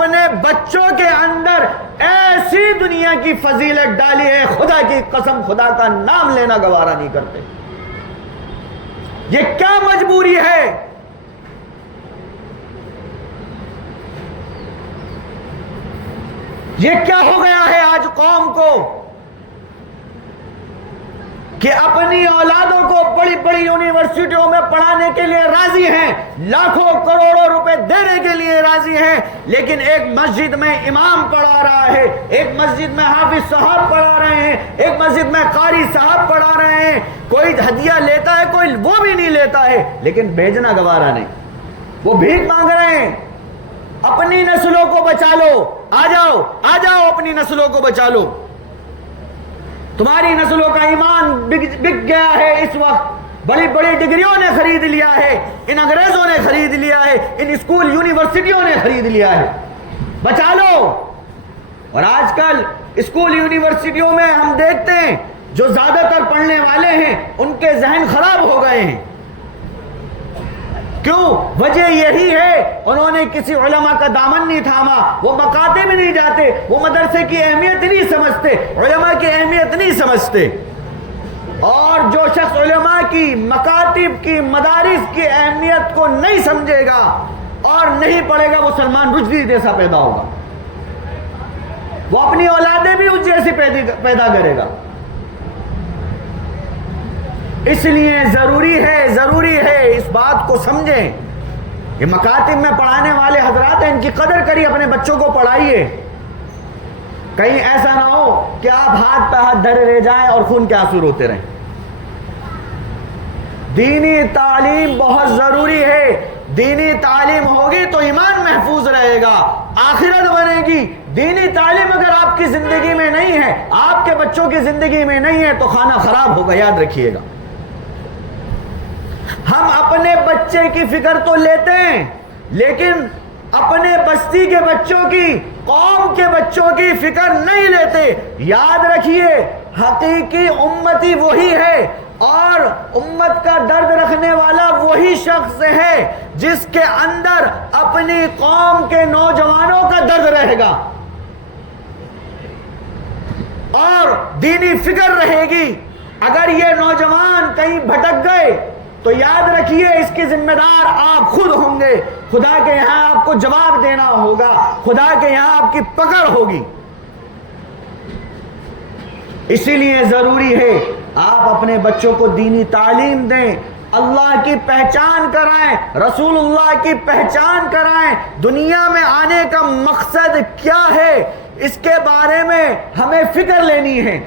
اپنے بچوں کے اندر ایسی دنیا کی فضیلت ڈالی ہے، خدا کی قسم خدا کا نام لینا گوارا نہیں کرتے۔ یہ کیا مجبوری ہے؟ یہ کیا ہو گیا ہے آج قوم کو کہ اپنی اولادوں کو بڑی بڑی یونیورسٹیوں میں پڑھانے کے لیے راضی ہیں، لاکھوں کروڑوں روپے دینے کے لیے راضی ہیں، لیکن ایک مسجد میں امام پڑھا رہا ہے، ایک مسجد میں حافظ صاحب پڑھا رہے ہیں، ایک مسجد میں قاری صاحب پڑھا رہے ہیں، کوئی ہدیہ لیتا ہے، کوئی وہ بھی نہیں لیتا ہے، لیکن بھیجنا گوارا نہیں، وہ بھیک مانگ رہے ہیں۔ اپنی نسلوں کو بچا لو، آ جاؤ اپنی نسلوں کو بچا لو۔ تمہاری نسلوں کا ایمان بک گیا ہے اس وقت، بڑی بڑی ڈگریوں نے خرید لیا ہے، ان انگریزوں نے خرید لیا ہے، ان اسکول یونیورسٹیوں نے خرید لیا ہے، بچا لو۔ اور آج کل اسکول یونیورسٹیوں میں ہم دیکھتے ہیں جو زیادہ تر پڑھنے والے ہیں ان کے ذہن خراب ہو گئے ہیں۔ کیوں؟ وجہ یہی ہے انہوں نے کسی علماء کا دامن نہیں تھاما، وہ مکاتب میں نہیں جاتے، وہ مدرسے کی اہمیت نہیں سمجھتے، علماء کی اہمیت نہیں سمجھتے۔ اور جو شخص علماء کی، مکاتب کی، مدارس کی اہمیت کو نہیں سمجھے گا اور نہیں پڑھے گا، وہ سلمان رشدی جیسا پیدا ہوگا، وہ اپنی اولادیں بھی اس جیسی پیدا کرے گا۔ اس لیے ضروری ہے اس بات کو سمجھیں کہ مکاتب میں پڑھانے والے حضرات ہیں، ان کی قدر کریے، اپنے بچوں کو پڑھائیے۔ کہیں ایسا نہ ہو کہ آپ ہاتھ پہ ہاتھ دھرے رہ جائیں اور خون کے آنسو روتے رہیں۔ دینی تعلیم بہت ضروری ہے، دینی تعلیم ہوگی تو ایمان محفوظ رہے گا، آخرت بنے گی۔ دینی تعلیم اگر آپ کی زندگی میں نہیں ہے، آپ کے بچوں کی زندگی میں نہیں ہے، تو کھانا خراب ہوگا، یاد رکھیے گا۔ ہم اپنے بچے کی فکر تو لیتے ہیں، لیکن اپنے بستی کے بچوں کی، قوم کے بچوں کی فکر نہیں لیتے۔ یاد رکھیے حقیقی امتی وہی ہے، اور امت کا درد رکھنے والا وہی شخص ہے جس کے اندر اپنی قوم کے نوجوانوں کا درد رہے گا اور دینی فکر رہے گی۔ اگر یہ نوجوان کہیں بھٹک گئے تو یاد رکھیے اس کی ذمہ دار آپ خود ہوں گے، خدا کے یہاں آپ کو جواب دینا ہوگا، خدا کے یہاں آپ کی پکڑ ہوگی۔ اسی لیے ضروری ہے آپ اپنے بچوں کو دینی تعلیم دیں، اللہ کی پہچان کرائیں، رسول اللہ کی پہچان کرائیں، دنیا میں آنے کا مقصد کیا ہے اس کے بارے میں ہمیں فکر لینی ہے۔